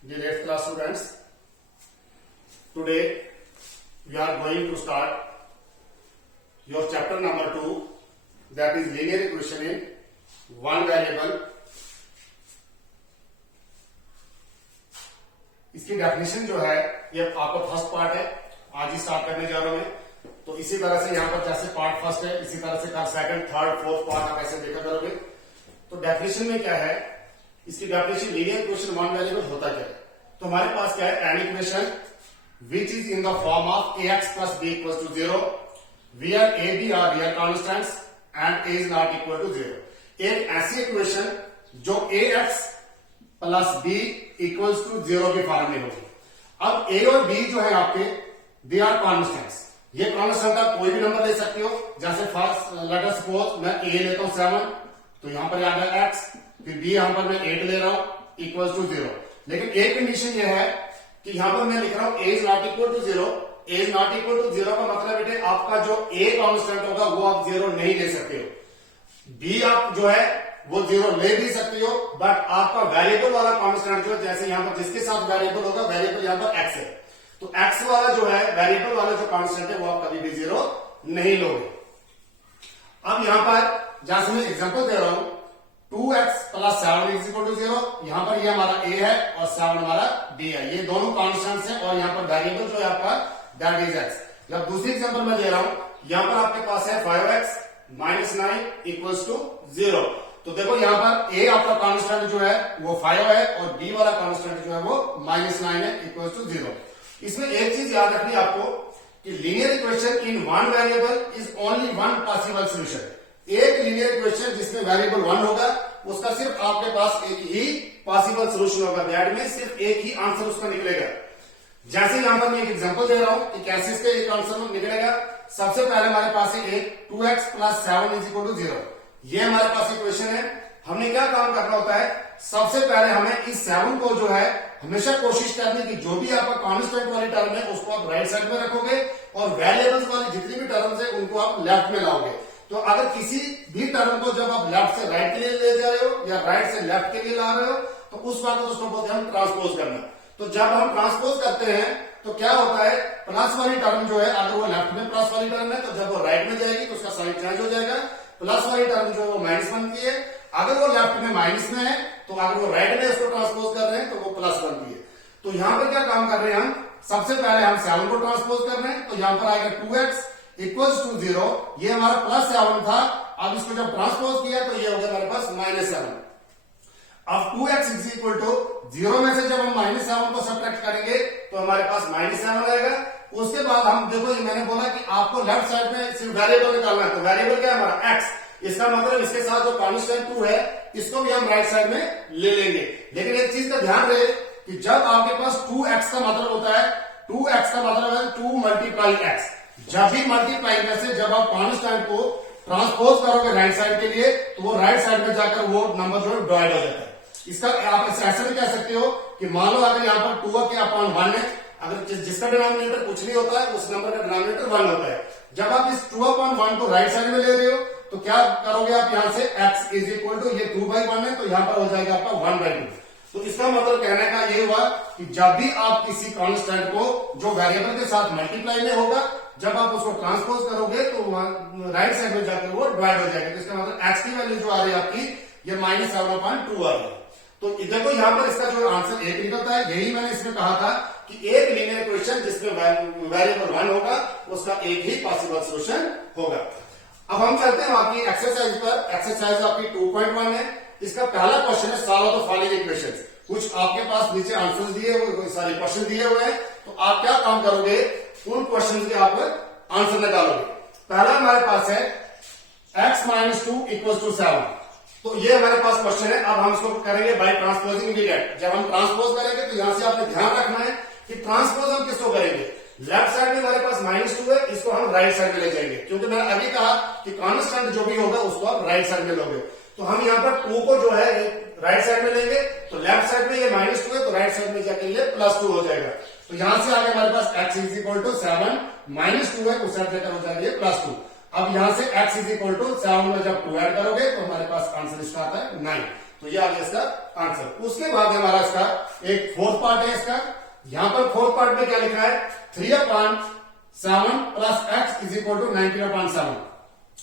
Dear 8th class students, today we are going to start your chapter number 2, that is linear equation in one variable. इसकी definition जो है ये आपका first part है, आज ही start करने जा रहा हूं मैं। तो इसी तरह से यहाँ पर जैसे पार्ट फर्स्ट है, इसी तरह से सेकंड, थर्ड, फोर्थ पार्ट आप ऐसे देखा करोगे। तो डेफिनेशन में क्या है, इसकी definition linear equation one variable होता क्या है। तो हमारे पास क्या है, an equation which is in the form of a x plus b equal to 0 where a b are real constants and a is not equal to 0। एक ऐसी इक्वेशन जो a x plus b equals to 0 के form में होगी। अब ए और B जो है आपके, दे आर कॉन्स्टेंट्स। ये कॉन्स्टेंट आप कोई भी नंबर ले सकते हो। जैसे फर्स्ट लेट अस सपोज मैं ए लेता हूं 7, तो यहां पर याद है एक्स, फिर बी यहां पर मैं 8 ले रहा हूं इक्वल्स टू 0। लेकिन एक कंडीशन ये है कि यहां पर मैं लिख रहा हूं a is not equal to 0। A is not equal to 0 का मतलब बेटे आपका जो ए कॉन्स्टेंट होगा वो आप 0 नहीं ले सकते हो। बी आप जो है वो 0 ले भी सकते हो, बट आपका वेरिएबल वाला कॉन्स्टेंट जो है, जैसे यहां पर जिसके साथ वेरिएबल होगा, वेरिएबल यहां पर एक्स है, तो एक्स वाला जो है वेरिएबल वाला जो कॉन्स्टेंट है वो आप कभी भी 0 नहीं लोगे। अब यहां पर जैसे मैं एग्जांपल दे रहा हूं, 2x plus 7 is equal to 0। यहां पर ये हमारा a है और 7 हमारा b है। ये दोनों कॉन्स्टेंट्स हैं और यहां पर वेरिएबल जो है आपका दैट इज x। जब दूसरी एग्जांपल मैं दे रहा हूं, यहां पर आपके पास है 5x माइनस 9 इक्वल्स टू 0। तो देखो यहां पर a आपका कॉन्स्टेंट जो है वो 5 है और b वाला कॉन्स्टेंट जो है वो माइनस 9 है इक्वल्स टू 0। इसमें एक चीज याद रखनी है आपको कि linear equation in one variable is only one possible solution. एक लीनियर इक्वेशन जिसमें वेरिएबल 1 होगा, उसका सिर्फ आपके पास एक ही पॉसिबल सोल्यूशन होगा। दैट में सिर्फ एक ही आंसर उसका निकलेगा। जैसे यहां पर मैं एक एग्जांपल दे रहा हूं कि कैसे इसका एक आंसर निकलेगा। सबसे पहले हमारे पास है एक 2x plus 7 is equal to 0। ये हमारे पास इक्वेशन है। हमने क्या काम करना होता है, सबसे पहले हमें इस 7 को जो है हमेशा कोशिश करनी कि जो भी आपका कॉन्स्टेंट वाली टर्म है उसको आप राइट साइड में रखोगे और वेरिएबल्स वाली जितनी भी टर्म्स है उनको आप लेफ्ट में लाओगे। तो अगर किसी भी टर्म को जब आप लेफ्ट से राइट के लिए ले जा रहे हो या राइट से लेफ्ट के लिए ला रहे हो, तो उस बात को उसको बोलते हैं हम ट्रांसपोज करना। तो जब हम ट्रांसपोज करते हैं तो क्या होता है, प्लस वाली टर्म जो है अगर वो लेफ्ट में प्लस वाली टर्म है, तो जब वो राइट में जाएगी तो उसका साइन चेंज हो जाएगा। प्लस वाली टर्म जो है वो माइनस बनती है। अगर वो लेफ्ट में माइनस में है, तो अगर वो राइट में इसको ट्रांसपोज कर रहे हैं तो वो प्लस बनती है। तो यहां पर क्या काम कर रहे हैं हम, सबसे पहले हम 7 को ट्रांसपोज कर रहे हैं। तो यहां पर आएगा 2x इक्वल्स टू 0। ये हमारा प्लस 7 था, अब इसको जब ट्रांसपोज किया तो ये हो गया हमारे पास माइनस 7। अब 2x इज इक्वल टू 0 में से जब हम माइनस 7 को सब्ट्रैक्ट करेंगे तो हमारे पास माइनस 7 आएगा। उसके बाद हम देखो, ये मैंने बोला कि आपको लेफ्ट साइड में सिर्फ वेरिएबल निकालना है। तो वेरिएबल क्या है हमारा x, इसका मतलब इसके साथ जो कांस्टेंट 2 है इसको भी हम राइट साइड में ले लेंगे। लेकिन एक चीज का ध्यान रहे कि जब आपके पास 2x का मतलब होता है, 2x का मतलब है 2 मल्टीप्लाई x। जब भी मल्टीप्लाई में से जब आप कांस्टेंट को ट्रांसपोज करोगे राइट साइड के लिए, तो वो राइट साइड में जाकर वो नंबर जो है डिवाइड हो जाता है। इसका आप ऐसा भी कह सकते हो कि मान लो अगर यहाँ पर 2 के अपॉन 1 है, अगर जिसका डिनोमिनेटर कुछ नहीं होता है उस नंबर का डिनोमिनेटर 1 होता है। जब आप इस 2 अपॉन 1 को राइट साइड में ले रहे हो तो क्या करोगे आप, यहां से x इज इक्वल टू ये 2/1 है, तो यहां पर हो जाएगा आपका 1/2। तो इसका मतलब कहने का ये हुआ कि जब भी आप किसी कांस्टेंट को जो वेरिएबल के साथ मल्टीप्लाई में होगा, जब आप उसको ट्रांसपोज करोगे तो राइट साइड में जाकर वो डिवाइड हो जाएगा। तो इसका मतलब x की वैल्यू जो आ रही है आपकी, ये -7/2 आ रही है। तो देखो यहां पर इसका जो आंसर एक निकलता है। यही मैंने इसमें कहा था कि एक लीनियर इक्वेशन जिसमें वेरिएबल 1 होगा उसका एक ही पॉसिबल सोल्यूशन होगा। अब हम चलते हैं आपकी एक्सरसाइज पर। एक्सरसाइज आपकी 2.1 है। इसका पहला क्वेश्चन है सॉल्व द फॉलोइंग इक्वेशंस। कुछ आपके पास नीचे आंसर्स दिए हुए, सारे क्वेश्चन दिए हुए हैं। तो आप क्या काम करोगे, उन क्वेश्चन के आप आंसर निकालोगे। पहला हमारे पास है x माइनस 2 इक्वल टू 7। तो ये हमारे पास क्वेश्चन है। अब हम इसको करेंगे बाय ट्रांसपोजिंग डिवाइड। जब हम ट्रांसपोज करेंगे तो यहां से आपने ध्यान रखना है कि ट्रांसपोज हम किसको करेंगे, लेफ्ट साइड में हमारे पास -2 है, इसको हम राइट साइड में ले जाएंगे, क्योंकि मैंने अभी कहा कि कांस्टेंट जो भी होगा उसको आप राइट साइड में लोगे। तो हम यहाँ पर 2 को जो है राइट साइड में लेंगे, तो लेफ्ट साइड में ये -2 है, तो राइट साइड में जाके ये +2 हो जाएगा। तो यहां से आगे हमारे पास x इज इक्वल टू 7 -2 है, उस साइड जाकर हो जाएगा ये +2। अब यहां से x इज इक्वल टू 7 में जब 2 ऐड करोगे तो हमारे पास आंसर इसका आता है 9। तो ये आ गया इसका आंसर। उसके बाद हमारा इसका एक फोर्थ पार्ट है इसका। यहां पर फोर्थ पार्ट में क्या लिखा है, 3/7 plus x is equal to 19/7।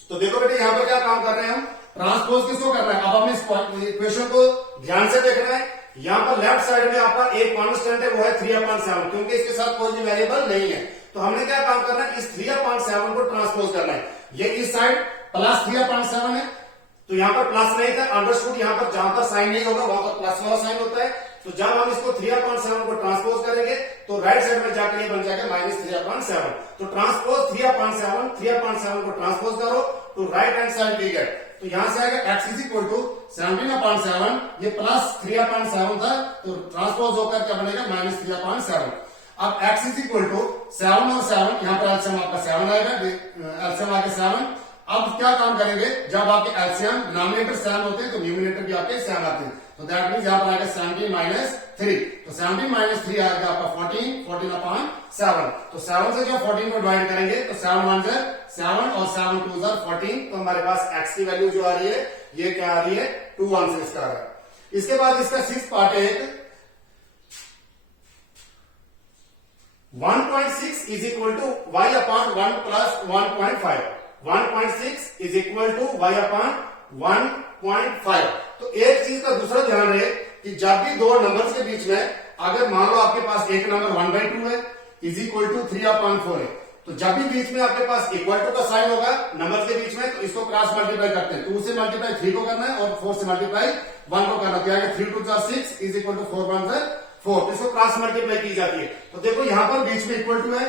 तो देखो बेटे यहां पर क्या काम कर रहे हैं हम, ट्रांसपोज किसको करना है। अब हमें इक्वेशन को ध्यान से देखना है। यहां पर लेफ्ट साइड में आपका एक कांस्टेंट है, वो है 3/7, क्योंकि इसके साथ कोई भी वेरिएबल नहीं है। तो हमने क्या काम करना है, इस 3/7 को ट्रांसपोज करना है। ये इस साइड प्लस 3/7 है, तो यहां पर प्लस नहीं था, अंडरस्टूड। यहां पर जहां पर साइन नहीं होगा वहां पर प्लस वाला साइन होता है। तो जब हम इसको 3/7 को ट्रांसपोज करेंगे तो राइट साइड में जाकर ये बन जाएगा -3/7। तो ट्रांसपोज 3/7 को ट्रांसपोज करो तो right hand side we get. तो यहां से आएगा x इज इक्वल टू 17/7, ये प्लस 3/7 था, तो ट्रांसपोज होकर क्या बनेगा -3/7। अब x इज इक्वल टू 7 और 7, यहां पर एलसीएम आपका 7 आएगा, एलसीएम आगे 7। अब क्या काम करेंगे, जब आपके एलसीएम डिनोमिनेटर 7 होते हैं तो न्यूमिनेटर भी आपके 7 आते हैं। तो दैट मीन्स यहां पर आएगा 17 - 3। तो 17 - 3 आएगा आपका 14/7। तो 7 से जो 14 को डिवाइड करेंगे तो 7 1 ज़र 7 और 7 2 ज़र 14। तो हमारे पास x की वैल्यू जो आ रही है ये क्या आ रही है, 2 आंसर इसका आ रहा है। इसके बाद इसका 6th पार्ट है, 1.6 is equal to y upon 1 plus 1.5। 1.6 is equal to y upon 1.5। तो एक चीज का दूसरा ध्यान रहे कि जब भी दो नंबर्स के बीच में अगर मान लो आपके पास एक नंबर 1/2 है इज इक्वल टू 3/4 है, तो जब भी बीच में आपके पास इक्वल टू का साइन होगा नंबर के बीच में तो इसको क्रॉस मल्टीप्लाई करते हैं। 2 से मल्टीप्लाई 3 को करना है और 4 से मल्टीप्लाई 1 को करना है। 3 2 ज़र 6 इज इक्वल टू 4 1 ज़र 4। तो इसको क्रॉस मल्टीप्लाई की जाती है। तो देखो यहां पर बीच में इक्वल टू है,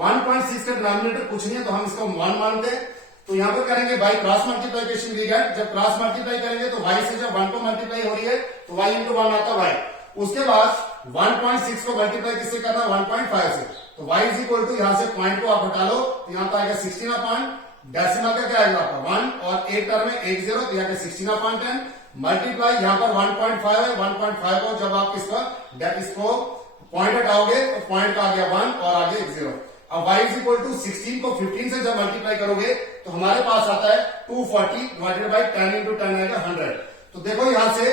1.6 का डिनोमिनेटर कुछ नहीं है तो हम इसको 1 मानते हैं। तो यहां पर करेंगे बाई क्रॉस मल्टीप्लिकेशन दी गई। जब क्रॉस मल्टीप्लाई करेंगे तो y से जब 1 को मल्टीप्लाई हो रही है तो y इंटू 1 आता है y। उसके बाद 1.6 को मल्टीप्लाई किससे करना, 1.5 से। तो y इज इक्वल टू यहां से पॉइंट को आप हटा लो तो यहां पर आएगा 16 डेसिमल का क्या आएगा आपका 1 और 8 टर्म में 1 0, तो यहाँ 16/10 मल्टीप्लाई यहाँ पर 1.5 है। 1.5 को जब आप इसको पॉइंट हटाओगे तो पॉइंट का आ गया 1 और आगे 1 0। अब y इज इक्वल टू 16 को 15 से जब मल्टीप्लाई करोगे तो हमारे पास आता है 240 डिवाइडेड बाई 10 इंटू 10 आएगा 100। तो देखो यहां से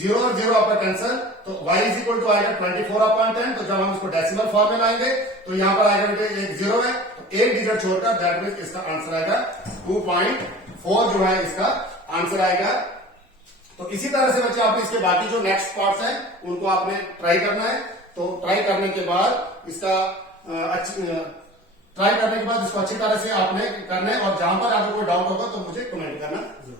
0 और 0 आपका कैंसल, तो y इज इक्वल टू आएगा 24/10। तो जब हम इसको डेसिमल फॉर्म में लाएंगे तो यहां पर आएगा बेटे एक 0 है, तो एक डिजिट छोड़कर दैट मीन्स इसका आंसर आएगा 2.4 जो है इसका आंसर आएगा। तो इसी तरह से बच्चे आपने इसके बाकी जो नेक्स्ट पार्ट्स हैं उनको आपने ट्राई करना है। तो ट्राई करने के बाद इसको अच्छी तरह से आपने करना है, और जहां पर आपको कोई डाउट होगा तो मुझे कमेंट करना जरूर।